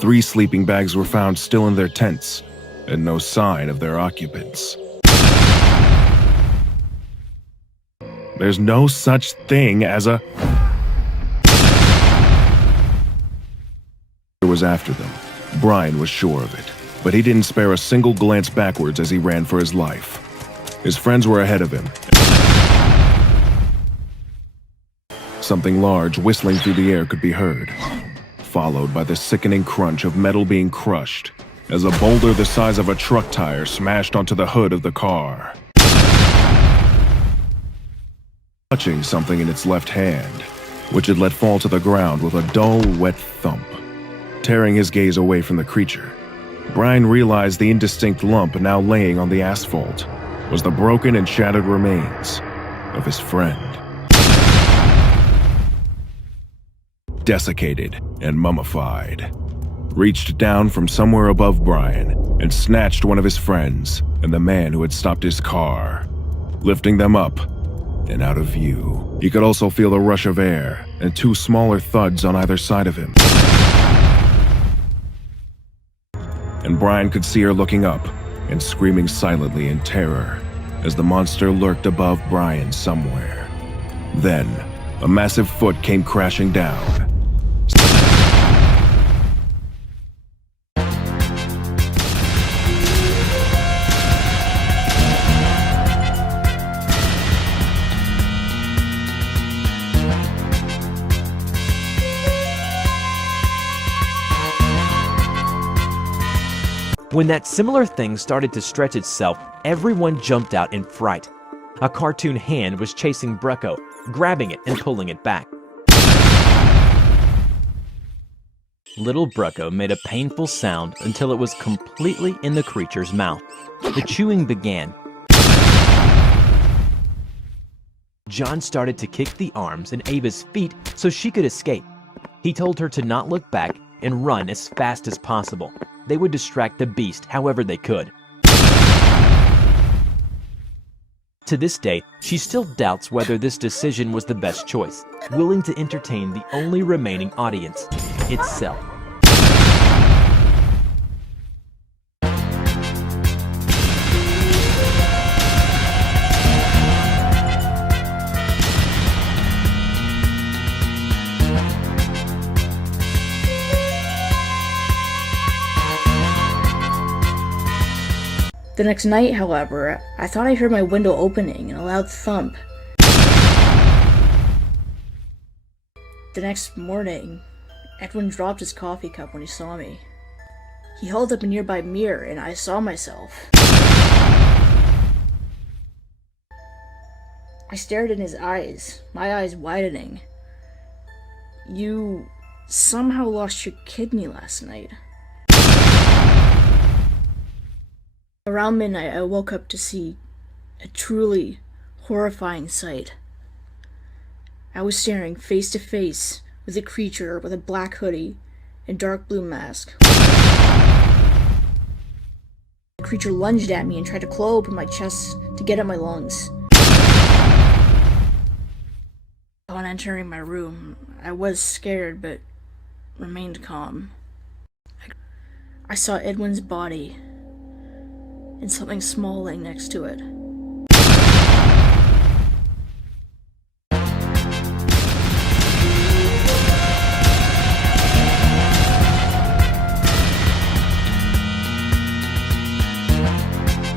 3 sleeping bags were found still in their tents, and no sign of their occupants. There's no such thing as a... was after them. Brian was sure of it, but he didn't spare a single glance backwards as he ran for his life. His friends were ahead of him. Something large whistling through the air could be heard, followed by the sickening crunch of metal being crushed as a boulder the size of a truck tire smashed onto the hood of the car, touching something in its left hand, which it let fall to the ground with a dull, wet thump. Tearing his gaze away from the creature, Brian realized the indistinct lump now laying on the asphalt was the broken and shattered remains of his friend. Desiccated and mummified, reached down from somewhere above Brian and snatched one of his friends and the man who had stopped his car, lifting them up and out of view. He could also feel the rush of air and 2 smaller thuds on either side of him. And Brian could see her looking up and screaming silently in terror as the monster lurked above Brian somewhere. Then, a massive foot came crashing down. When that similar thing started to stretch itself, everyone jumped out in fright. A cartoon hand was chasing Brecco, grabbing it and pulling it back. Little Brecco made a painful sound until it was completely in the creature's mouth. The chewing began. John started to kick the arms and Ava's feet so she could escape. He told her to not look back and run as fast as possible. They would distract the beast however they could. To this day, she still doubts whether this decision was the best choice, willing to entertain the only remaining audience, itself. The next night, however, I thought I heard my window opening and a loud thump. The next morning, Edwin dropped his coffee cup when he saw me. He held up a nearby mirror and I saw myself. I stared in his eyes, my eyes widening. "You somehow lost your kidney last night." Around midnight, I woke up to see a truly horrifying sight. I was staring face to face with a creature with a black hoodie and dark blue mask. The creature lunged at me and tried to claw open my chest to get at my lungs. Upon entering my room, I was scared but remained calm. I saw Edwin's body and something small laying next to it.